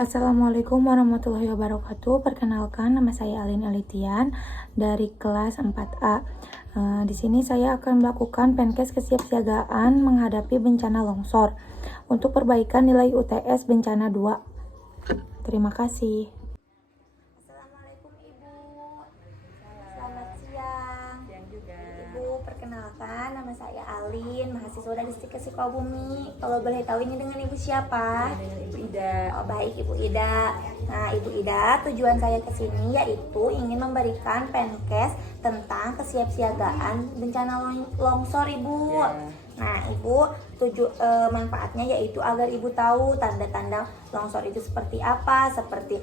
Assalamualaikum warahmatullahi wabarakatuh. Perkenalkan, nama saya Alin Elitian dari kelas 4A. Di sini saya akan melakukan penkes kesiapsiagaan menghadapi bencana longsor untuk perbaikan nilai UTS bencana 2. Terima kasih. Assalamualaikum Ibu. Selamat siang. Siang juga. Ibu, perkenalkan nama saya Alin, mahasiswa dari Distrik Sukabumi. Kalau boleh tahu ini dengan Ibu siapa? Dengan Ibu Ida. Oh, baik Ibu Ida. Nah, Ibu Ida, tujuan saya ke sini yaitu ingin memberikan penkes tentang kesiapsiagaan bencana longsor, Ibu. Ya. Nah, Ibu, manfaatnya yaitu agar Ibu tahu tanda-tanda longsor itu seperti apa, seperti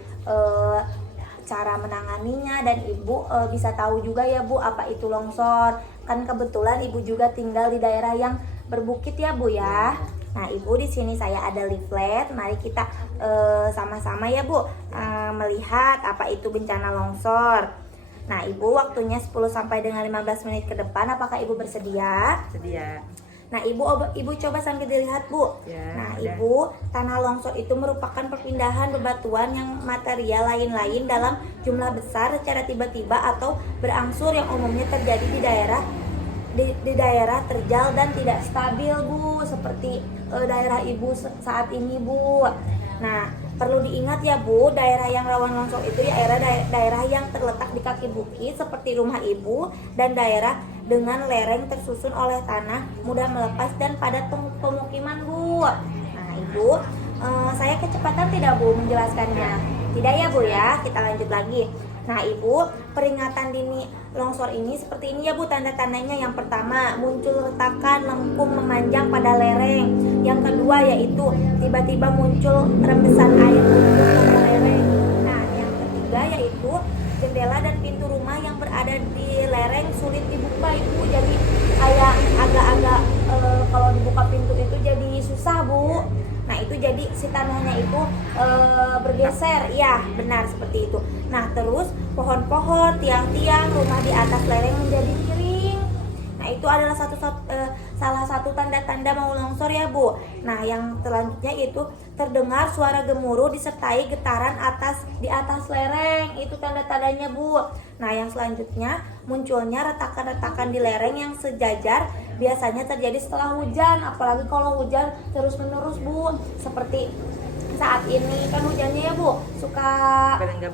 cara menanganinya, dan Ibu bisa tahu juga ya Bu apa itu longsor. Kan kebetulan Ibu juga tinggal di daerah yang berbukit ya Bu ya. Nah, Ibu, di sini saya ada leaflet. Mari kita sama-sama ya Bu melihat apa itu bencana longsor. Nah, Ibu, waktunya 10 sampai dengan 15 menit ke depan. Apakah Ibu bersedia? Sedia. Nah, Ibu coba sambil dilihat, Bu. Ya, Nah, udah. Ibu, tanah longsor itu merupakan perpindahan bebatuan yang material lain-lain dalam jumlah besar secara tiba-tiba atau berangsur yang umumnya terjadi di daerah terjal dan tidak stabil, Bu, seperti daerah Ibu saat ini, Bu. Nah, perlu diingat ya Bu, daerah yang rawan longsor itu ya daerah yang terletak di kaki bukit seperti rumah Ibu, dan daerah dengan lereng tersusun oleh tanah mudah melepas dan padat pemukiman, Bu. Nah, Ibu, saya kecepatan tidak Bu menjelaskannya? Tidak ya Bu ya, kita lanjut lagi. Nah, Ibu, peringatan dini longsor ini seperti ini ya Bu tanda-tandanya. Yang pertama, muncul retakan lempung memanjang pada lereng. Yang kedua yaitu tiba-tiba muncul rembesan air pada lereng. Nah, yang ketiga yaitu jendela dan pintu rumah yang berada di lereng sulit dibuka, Ibu. Jadi kayak agak-agak kalau dibuka pintu itu jadi susah, Bu. Nah, itu jadi si tanahnya itu bergeser. Ya, benar seperti itu. Nah, terus pohon-pohon, tiang-tiang, rumah di atas lereng menjadi miring. Nah, itu adalah salah satu tanda-tanda mau longsor ya Bu. Nah, yang selanjutnya itu terdengar suara gemuruh disertai getaran di atas lereng. Itu tanda-tandanya Bu. Nah, yang selanjutnya munculnya retakan-retakan di lereng yang sejajar, biasanya terjadi setelah hujan. Apalagi kalau hujan terus-menerus Bu. Seperti saat ini kan hujannya ya Bu, suka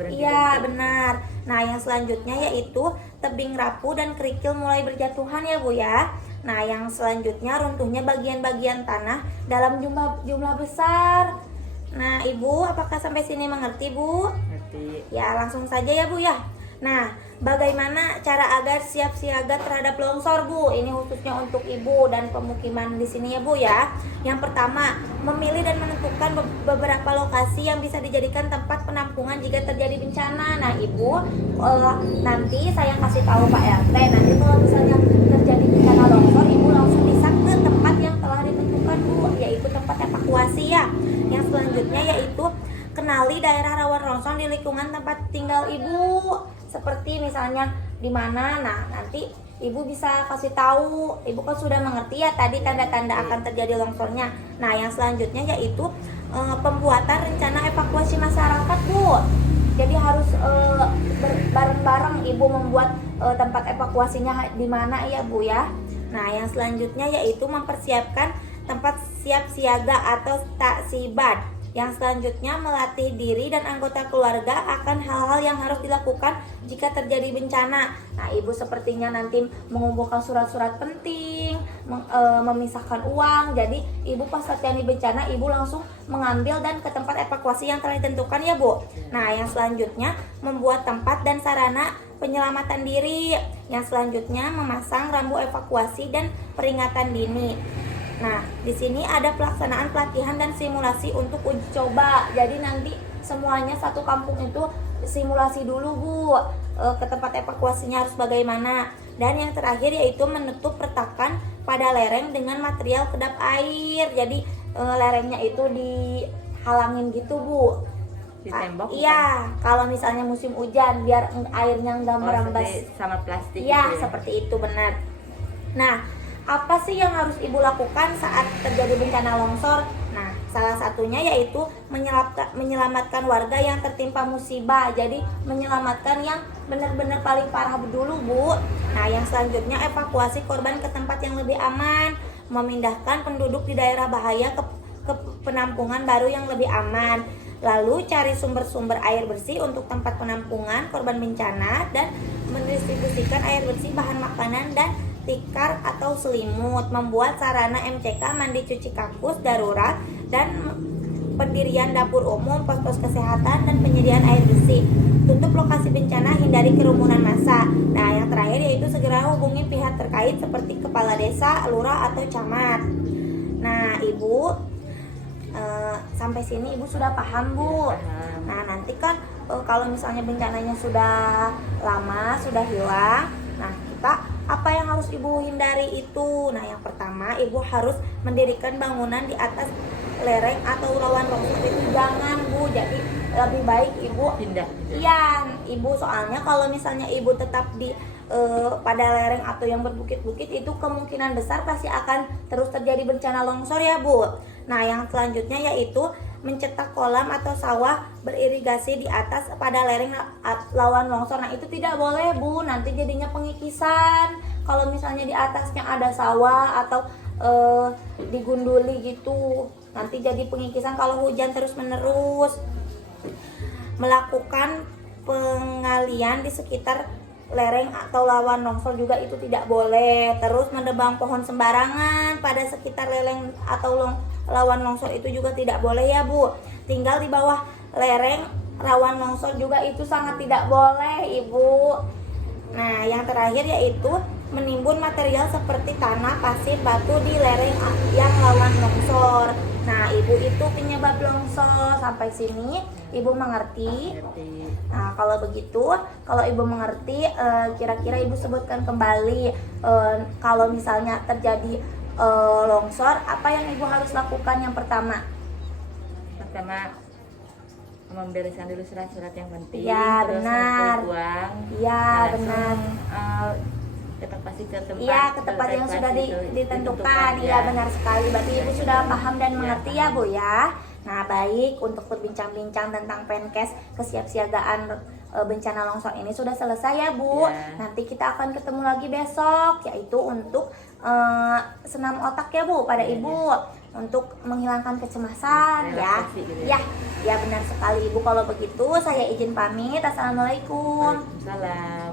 iya benar. Nah, yang selanjutnya yaitu tebing rapuh dan kerikil mulai berjatuhan ya Bu ya. Nah, yang selanjutnya runtuhnya bagian-bagian tanah dalam jumlah besar. Nah, Ibu, apakah sampai sini mengerti Bu? Ngerti. Ya, langsung saja ya Bu ya. Nah, bagaimana cara agar siap siaga terhadap longsor Bu? Ini khususnya untuk Ibu dan pemukiman di sini ya Bu ya. Yang pertama, memilih dan menentukan beberapa lokasi yang bisa dijadikan tempat penampungan jika terjadi bencana. Nah, Ibu, nanti saya kasih tahu Pak RT. Nanti kalau misalnya terjadi bencana longsor, Ibu langsung bisa ke tempat yang telah ditentukan Bu, yaitu tempat evakuasi ya. Yang selanjutnya yaitu kenali daerah rawan longsor di lingkungan tempat tinggal Ibu. Seperti misalnya di mana, nah nanti Ibu bisa kasih tahu. Ibu kan sudah mengerti ya tadi tanda-tanda akan terjadi longsornya. Nah, yang selanjutnya yaitu pembuatan rencana evakuasi masyarakat Bu. Jadi harus bareng-bareng Ibu membuat tempat evakuasinya di mana ya Bu ya. Nah, yang selanjutnya yaitu mempersiapkan tempat siap siaga atau taksibat. Yang selanjutnya melatih diri dan anggota keluarga akan hal-hal yang harus dilakukan jika terjadi bencana. Nah, Ibu sepertinya nanti mengumpulkan surat-surat penting, memisahkan uang. Jadi Ibu pas terjadi bencana, Ibu langsung mengambil dan ke tempat evakuasi yang telah ditentukan ya Bu. Nah, yang selanjutnya membuat tempat dan sarana penyelamatan diri. Yang selanjutnya memasang rambu evakuasi dan peringatan dini. Nah, di sini ada pelaksanaan pelatihan dan simulasi untuk uji coba. Jadi nanti semuanya satu kampung itu simulasi dulu Bu, ke tempat evakuasinya harus bagaimana. Dan yang terakhir yaitu menutup retakan pada lereng dengan material kedap air. Jadi lerengnya itu dihalangin gitu Bu. Di tembok? Iya, kalau misalnya musim hujan biar airnya nggak merembas. Sama plastik. Iya, gitu ya? seperti itu benar. Nah, apa sih yang harus Ibu lakukan saat terjadi bencana longsor? Nah, salah satunya yaitu menyelamatkan warga yang tertimpa musibah. Jadi menyelamatkan yang benar-benar paling parah dulu, Bu. Nah, yang selanjutnya evakuasi korban ke tempat yang lebih aman, memindahkan penduduk di daerah bahaya ke penampungan baru yang lebih aman. Lalu cari sumber-sumber air bersih untuk tempat penampungan korban bencana dan mendistribusikan air bersih, bahan makanan dan tikar atau selimut. Membuat sarana MCK, mandi cuci kakus darurat dan pendirian dapur umum, pos-pos kesehatan dan penyediaan air bersih. Tutup lokasi bencana, hindari kerumunan massa. Nah, yang terakhir yaitu segera hubungi pihak terkait seperti kepala desa, lurah atau camat. Nah, Ibu sampai sini Ibu sudah paham, Bu. Nah, nanti kan kalau misalnya bencananya sudah lama, sudah hilang, nah kita apa yang harus Ibu hindari itu? Nah, yang pertama Ibu harus mendirikan bangunan di atas lereng atau rawan longsor itu jangan, Bu. Jadi lebih baik Ibu Pindah. iya, Ibu, soalnya kalau misalnya Ibu tetap di pada lereng atau yang berbukit-bukit itu kemungkinan besar pasti akan terus terjadi bencana longsor ya, Bu. Nah, yang selanjutnya yaitu mencetak kolam atau sawah beririgasi di atas pada lereng lawan longsor. Nah, itu tidak boleh, Bu. Nanti jadinya pengikisan. Kalau misalnya di atasnya ada sawah atau digunduli gitu, nanti jadi pengikisan kalau hujan terus-menerus. Melakukan pengalian di sekitar lereng atau lawan longsor juga itu tidak boleh. Terus menebang pohon sembarangan pada sekitar lereng atau lawan longsor itu juga tidak boleh ya, Bu. Tinggal di bawah lereng rawan longsor juga itu sangat tidak boleh, Ibu. Nah, yang terakhir yaitu menimbun material seperti tanah, pasir, batu di lereng yang rawan longsor. Nah, Ibu itu penyebab longsor. Sampai sini Ibu mengerti? Nah, kalau begitu, kalau Ibu mengerti, kira-kira Ibu sebutkan kembali kalau misalnya terjadi longsor, apa yang Ibu harus lakukan yang pertama? Pertama, membereskan dulu surat-surat yang penting. Ya, terus benar. ngumpulin uang. Iya, Nah, benar. Pasti ke tempat. Iya, ke tempat yang sudah ditentukan. Iya, benar sekali. Berarti Ibu sudah paham dan mengerti ya, Bu ya. Nah, baik, untuk berbincang-bincang tentang Penkes kesiapsiagaan bencana longsor ini sudah selesai ya, Bu. Ya. Nanti kita akan ketemu lagi besok, yaitu untuk senam otak ya, Bu, pada Ibu, untuk menghilangkan kecemasan ya. Relaksasi gitu Ya, ya benar sekali, Ibu. Kalau begitu saya izin pamit. Assalamualaikum. Waalaikumsalam.